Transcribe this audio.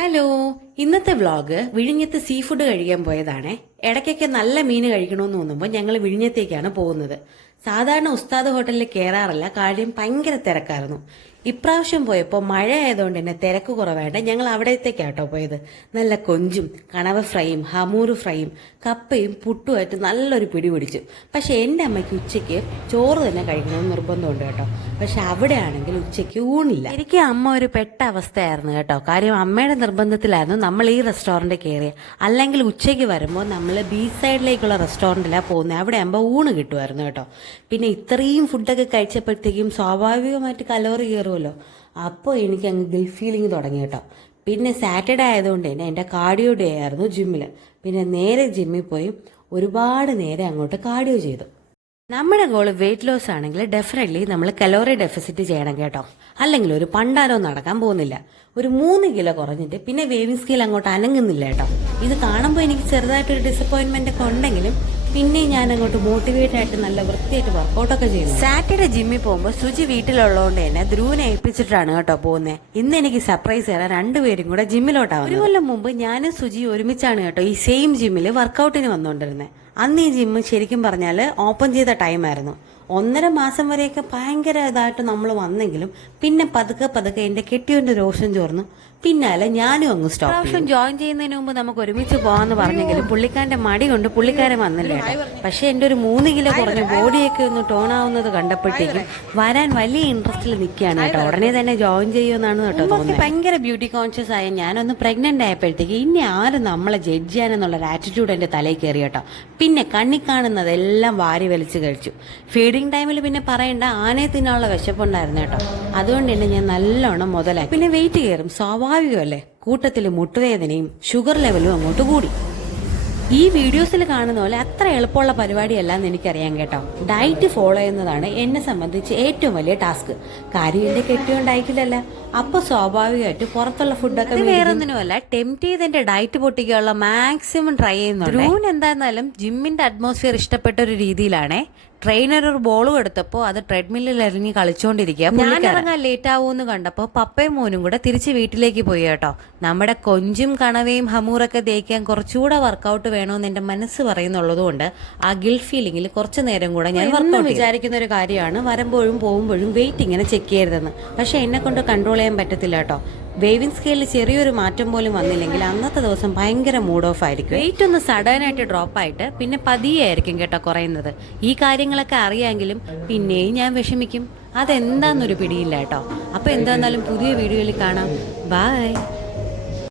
Hello ഇന്നത്തെ vlog വിഴിഞ്ഞത്ത് sea food കഴിക്കാൻ പോയതാണ്. ഇടയ്ക്കൊക്കെ നല്ല മീൻ കഴിക്കണമെന്ന് തോന്നുമ്പോൾ ഞങ്ങൾ വിഴിഞ്ഞത്തേക്കാണ് പോകുന്നത്. സാധാരണ ഉസ്താദ് ഹോട്ടലിൽ കയറാറില്ല കാര്യം ഭയങ്കര തിരക്കായിരുന്നു. ഇപ്രാവശ്യം പോയപ്പോൾ മഴ ആയതുകൊണ്ട് തന്നെ തിരക്ക് കുറവായിട്ട് ഞങ്ങൾ അവിടത്തേക്കാട്ടോ പോയത്. നല്ല കൊഞ്ചും കണവ ഫ്രൈയും ഹമൂറ് ഫ്രൈയും കപ്പയും പുട്ടുമായിട്ട് നല്ലൊരു പിടി പിടിച്ചു. പക്ഷെ എന്റെ അമ്മയ്ക്ക് ഉച്ചയ്ക്ക് ചോറ് തന്നെ കഴിക്കണമെന്ന് നിർബന്ധമുണ്ട് കേട്ടോ. പക്ഷെ അവിടെ ആണെങ്കിൽ ഉച്ചയ്ക്ക് ഊണില്ല. എനിക്ക് അമ്മ ഒരു പെട്ട അവസ്ഥയായിരുന്നു കേട്ടോ. കാര്യം അമ്മയുടെ നിർബന്ധത്തിലായിരുന്നു നമ്മൾ ഈ റെസ്റ്റോറന്റ് കയറിയ. അല്ലെങ്കിൽ ഉച്ചയ്ക്ക് വരുമ്പോൾ നമ്മൾ ബീച്ച് സൈഡിലേക്കുള്ള റെസ്റ്റോറന്റിലാണ് പോകുന്നത് അവിടെ ആകുമ്പോൾ ഊണ് കിട്ടുമായിരുന്നു കേട്ടോ. പിന്നെ ഇത്രയും ഫുഡൊക്കെ കഴിച്ചപ്പോഴത്തേക്കും സ്വാഭാവികമായിട്ട് കലോറി കയറുമല്ലോ അപ്പോൾ എനിക്ക് അങ്ങ് ഗിൽ ഫീലിംഗ് തുടങ്ങി കേട്ടോ. പിന്നെ സാറ്റർഡേ ആയതുകൊണ്ട് തന്നെ എന്റെ കാർഡിയോ ഡേ ആയിരുന്നു ജിമ്മിൽ പിന്നെ നേരെ ജിമ്മിൽ പോയി ഒരുപാട് നേരെ അങ്ങോട്ട് കാർഡിയോ ചെയ്തു. നമ്മുടെ ഗോൾ വെയിറ്റ് ലോസ് ആണെങ്കിൽ ഡെഫിനറ്റ്ലി നമ്മൾ കലോറി ഡെഫിസിറ്റ് ചെയ്യണം കേട്ടോ. അല്ലെങ്കിൽ ഒരു പണ്ടാരോ നടക്കാൻ പോകുന്നില്ല. ഒരു മൂന്ന് കിലോ കുറഞ്ഞിട്ട് പിന്നെ വേവിങ് സ്കെയിൽ അങ്ങോട്ട് അനങ്ങുന്നില്ല കേട്ടോ. ഇത് കാണുമ്പോൾ എനിക്ക് ചെറുതായിട്ടൊരു ഡിസപ്പോയിൻമെന്റ് ഒക്കെ ഉണ്ടെങ്കിലും പിന്നെ ഞാൻ അങ്ങോട്ട് മോട്ടിവേറ്റ് ആയിട്ട് നല്ല വൃത്തിയായിട്ട് വർക്കൗട്ടൊക്കെ ചെയ്യും സാറ്റർഡേ ജിമ്മിൽ പോകുമ്പോൾ സുജി വീട്ടിലുള്ളതുകൊണ്ട് തന്നെ ധ്രുവിനെ ഏൽപ്പിച്ചിട്ടാണ് കേട്ടോ പോകുന്നത് ഇന്ന് എനിക്ക് സർപ്രൈസ് തരാൻ രണ്ടുപേരും കൂടെ ജിമ്മിലോട്ടാണ് ഒരു കൊല്ലം മുമ്പ് ഞാനും സുജി ഒരുമിച്ചാണ് കേട്ടോ ഈ സെയിം ജിമ്മിൽ വർക്കൗട്ടിന് വന്നുകൊണ്ടിരുന്നത് അന്ന് ഈ ജിമ്മ് ശരിക്കും പറഞ്ഞാൽ ഓപ്പൺ ചെയ്ത ടൈമായിരുന്നു ഒന്നര മാസം വരെയൊക്കെ ഭയങ്കര ഇതായിട്ട് നമ്മൾ വന്നെങ്കിലും പിന്നെ പതുക്കെ പതുക്കെ എന്റെ കെട്ടിയോന്റെ രോഷം ചോർന്നു. പിന്നാലെ ഞാനും അങ്ങ് സ്റ്റോപ്പ് പ്രാവശ്യം ജോയിൻ ചെയ്യുന്നതിന് മുമ്പ് നമുക്ക് ഒരുമിച്ച് പോകാമെന്ന് പറഞ്ഞെങ്കിലും പുള്ളിക്കാരന്റെ മടി കൊണ്ട് പുള്ളിക്കാരൻ വന്നില്ല പക്ഷെ എന്റെ ഒരു മൂന്ന് കിലോ കുറഞ്ഞ ബോഡിയൊക്കെ ഒന്ന് ടോൺ ആവുന്നത് കണ്ടപ്പോഴത്തേക്കും വരാൻ വലിയ ഇൻട്രസ്റ്റിൽ നിൽക്കുകയാണ് കേട്ടോ. ഉടനെ തന്നെ ജോയിൻ ചെയ്യുമെന്നാണ് കേട്ടോ തോന്നുന്നത്. ഭയങ്കര ബ്യൂട്ടി കോൺഷ്യസ് ആയ ഞാനൊന്ന് പ്രഗ്നന്റ് ആയപ്പോഴത്തേക്ക് ഇനി ആരും നമ്മളെ ജഡ്ജ് ചെയ്യാനെന്നുള്ള ഒരു ആറ്റിറ്റ്യൂഡ് എന്റെ തലയിൽ കയറി കേട്ടോ. പിന്നെ കണ്ണി കാണുന്നതെല്ലാം വാരി വലിച്ച് കഴിച്ചു. ഫീഡിങ് ടൈമിൽ പിന്നെ പറയണ്ട ആനയെ തിന്നാനുള്ള വിശപ്പുണ്ടായിരുന്നു കേട്ടോ. അതുകൊണ്ട് തന്നെ ഞാൻ നല്ലോണം മുതലായി പിന്നെ വെയിറ്റ് കയറും സ്വാഭാവികമല്ലേ? കൂട്ടത്തിൽ മുട്ടുവേദനയും ഷുഗർ ലെവലും അങ്ങോട്ട് കൂടി. ഈ വീഡിയോസിൽ കാണുന്ന പോലെ അത്ര എളുപ്പമുള്ള പരിപാടിയല്ല എന്ന് എനിക്കറിയാം കേട്ടോ. ഡയറ്റ് ഫോളോ ചെയ്യുന്നതാണ് എന്നെ സംബന്ധിച്ച് ഏറ്റവും വലിയ ടാസ്ക് കാര്യം എന്റെ കെട്ടിയോ ഡയറ്റിലല്ല അപ്പൊ സ്വാഭാവികമായിട്ട് പുറത്തുള്ള ഫുഡൊക്കെ വേറൊന്നിനുമല്ല ടെംപ്റ്റ് ചെയ്ത് എന്റെ ഡയറ്റ് പൊട്ടിക്കാനുള്ള മാക്സിമം ട്രൈ ചെയ്യുന്നുണ്ട്. ധ്രുവൻ എന്തായിരുന്നാലും ജിമ്മിന്റെ അറ്റ്മോസ്ഫിയർ ഇഷ്ടപ്പെട്ട ഒരു രീതിയിലാണേ. ട്രെയിനർ ഒരു ബോൾ കൊടുത്തപ്പോൾ അത് ട്രെഡ്മില്ലിൽ ഇറങ്ങി കളിച്ചുകൊണ്ടിരിക്കുക ഞാൻ ഇറങ്ങാൻ ലേറ്റ് ആവുമെന്ന് കണ്ടപ്പോൾ പപ്പയും മോനും കൂടെ തിരിച്ച് വീട്ടിലേക്ക് പോയി കേട്ടോ. നമ്മുടെ കൊഞ്ചും കണവയും ഹമൂറൊക്കെ തേക്കാൻ കുറച്ചുകൂടെ വർക്കൗട്ട് വേണമെന്ന് എന്റെ മനസ്സ് പറയുന്നുള്ളതുകൊണ്ട് ആ ഗിൽ ഫീലിംഗിൽ കുറച്ച് നേരം കൂടെ ഞാൻ വർക്കൗട്ട് വിചാരിക്കുന്ന ഒരു കാര്യമാണ്. വരുമ്പോഴും പോകുമ്പോഴും വെയിറ്റ് ഇങ്ങനെ ചെക്ക് ചെയ്യരുതെന്ന്. പക്ഷെ എന്നെ കൊണ്ട് കൺട്രോൾ ചെയ്യാൻ പറ്റത്തില്ല കേട്ടോ. വേവിങ് സ്കെയിലിൽ ചെറിയൊരു മാറ്റം പോലും വന്നില്ലെങ്കിൽ അന്നത്തെ ദിവസം ഭയങ്കര മൂഡ് ഓഫ് ആയിരിക്കും. വെയിറ്റ് ഒന്ന് സഡൻ ആയിട്ട് ഡ്രോപ്പ് ആയിട്ട് പിന്നെ പതിയെ ആയിരിക്കും കേട്ടോ കുറയുന്നത്. ഈ കാര്യങ്ങളൊക്കെ അറിയാമെങ്കിലും പിന്നെയും ഞാൻ വിഷമിക്കും. അതെന്താന്നൊരു പിടിയില്ല കേട്ടോ. അപ്പൊ എന്താന്നാലും പുതിയ വീഡിയോയിൽ കാണാം. ബൈ